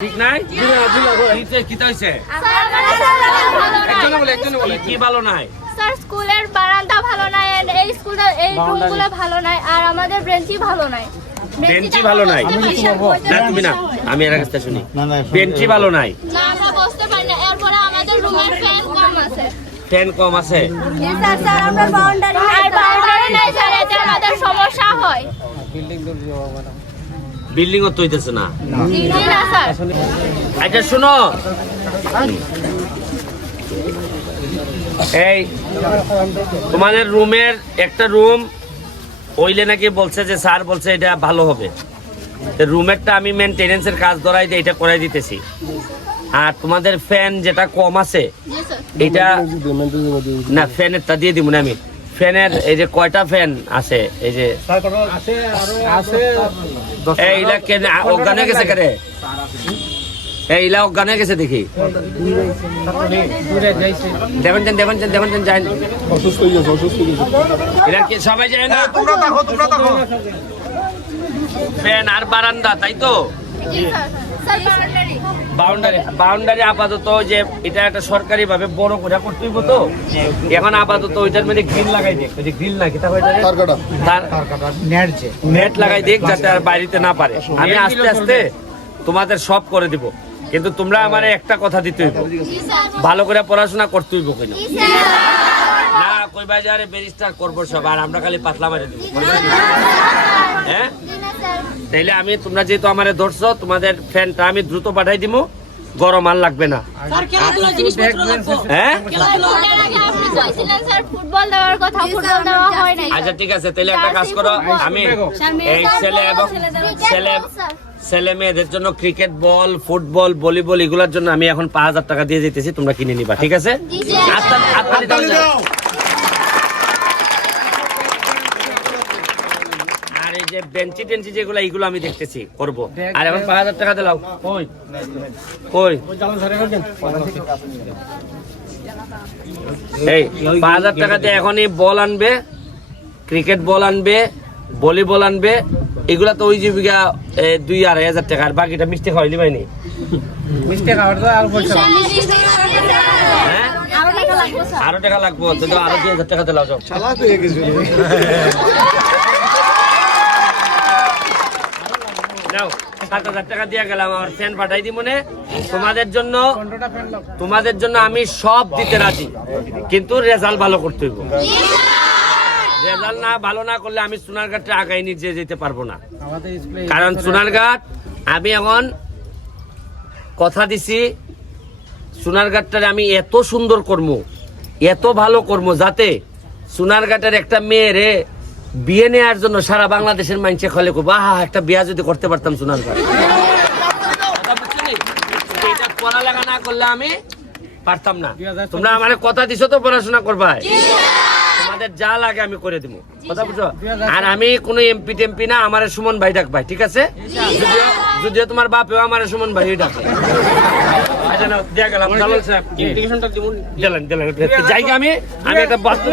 ঠিক নাই? কিতা হইছে একজনে বলে একজনে বলে। কি ভালো নাই? স্যার স্কুলের বারান্দা ভালো নাই এই স্কুলে এই রুমগুলো ভালো নাই আর আমাদের বেঞ্চি ভালো নাই। বেঞ্চি ভালো নাই? না। তুমি না। আমি এর কাছে শুনি। বেঞ্চি ভালো নাই? না আমরা বসতে পারি না। এরপরে আমাদের রুমের ফ্যান কম আছে। ফ্যান কম আছে? স্যার স্যার আমরা বাউন্ডারি আর বাউন্ডারি নাই স্যার এতে আমাদের সমস্যা হয়। বিল্ডিং ও তৈতেছে না। জি না স্যার। আচ্ছা শুনো। এই তোমাদের রুমের একটা রুম ওইলে নাকি বলছে যে স্যার বলছে এটা ভালো হবে। রুমেরটা আমি মেনটেনেন্সের কাজ ধরাই দিয়ে এটা করাই দিতেছি। আর তোমাদের ফ্যান যেটা কম আছে এটা না ফ্যানেরটা দিয়ে দিব না আমি। ফ্যানের এই যে কয়টা ফ্যান আছে? এই যে এইলা কেন অজ্ঞান হয়ে গেছে কেন এইলা অজ্ঞান হয়ে গেছে দেখি। দেবেন যান দেবেন যান দেবেন যান যান অসুস্থ হয়ে গেছে অসুস্থ হয়ে গেছে এরা কি সবাই যায় না? তোমরা দেখো তোমরা দেখো। ফ্যান আর বারান্দা তাই তো? Sir sir. বাউন্ডারি বাউন্ডারি আপাতত যে এটা একটা সরকারি ভাবে বড় করে করতে হইব তো। এখন আপাতত ওইটার মধ্যে গ্রিল লাগাই দেখ যে গ্রিল না কিতা হয়ে যায় কার কাটা তার নেট লাগাই দিক যাতে আর বাইরেতে না পারে। আমি আস্তে আস্তে তোমাদের সব করে দিব। কিন্তু তোমরা আমার একটা কথা দিতে হইব। ভালো করে পড়াশোনা করতে হইব কিনা না কই বাজারে ব্যারিস্টার করব সব আর আমরা খালি পাতলা মারে দিব। হ্যাঁ? তাইলে আমি তোমরা যেহেতু আমারে ধরছো তোমাদের ফ্যানটা আমি দ্রুত পাঠাই দিব গরম আর লাগবে না। হ্যাঁ? এর আগে আপনি চাইছিলেন স্যার ফুটবল দেওয়ার কথা ফুটবল দেওয়া হয় নাই। আচ্ছা ঠিক আছে তাহলে একটা কাজ করো। আমি এই ছেলে এবং ছেলে ছেলে মেয়েদের জন্য ক্রিকেট বল ফুটবল ভলিবল এগুলোর জন্য আমি এখন পাঁচ হাজার টাকা দিয়ে যেতেছি তোমরা কিনে নিবা ঠিক আছে স্যার হাততালি- হাততালি দাও না। আর এই যে বেঞ্চি টেঞ্চি যেগুলো এইগুলো আমি দেখতেছি করব। আর এখন পাঁচ হাজার টাকা দিলাও কই? কই? এই পাঁচ হাজার টাকা দিয়ে এখনই বল আনবে ক্রিকেট বল আনবে ভলিবল আনবে এগুলা তো ওই জীবিকা দুই আড়াই হাজার টাকা। আর বাকিটা মিষ্টি খাওয়াইলি হ্যাঁ আরও টাকা লাগবে স্যার আরও টাকা লাগবো তো আরও দুই হাজার টাকা দিলাও যাও চালাক হয়ে গেছে তোমাদের জন্য আমি সব দিতে রাজি। কিন্তু রেজাল্ট ভালো করতে হইব। রেজাল্ট না ভালো না করলে আমি সোনারঘাটে আগাই নিয়ে যেতে পারব না। কারণ সোনারঘাট, আমি এখন কথা দিছি, সোনারঘাটটারে আমি এত সুন্দর কর্ম, এত ভালো কর্ম, যাতে সোনারঘাটের একটা মেয়েরে বিয়ে নেওয়ার জন্য সারা বাংলাদেশের মানুষে খলে করব আহা একটা বিয়া যদি করতে পারতাম কথা বুঝছ পড়ালেখা না করলে আমি পারতাম না। তোমরা আমার কথা দিছো তো পড়াশোনা করবা তোমাদের যা লাগে আমি করে দিব কথা বুঝছ? আর আমি কোনো এমপি টেমপি না আমার সুমন ভাই ডাক ভাই ঠিক আছে? যদিও তোমার বাপেও আমার সুমন ভাই ডাকে। আচ্ছা জায়গা আমি আমি একটা বাস্তব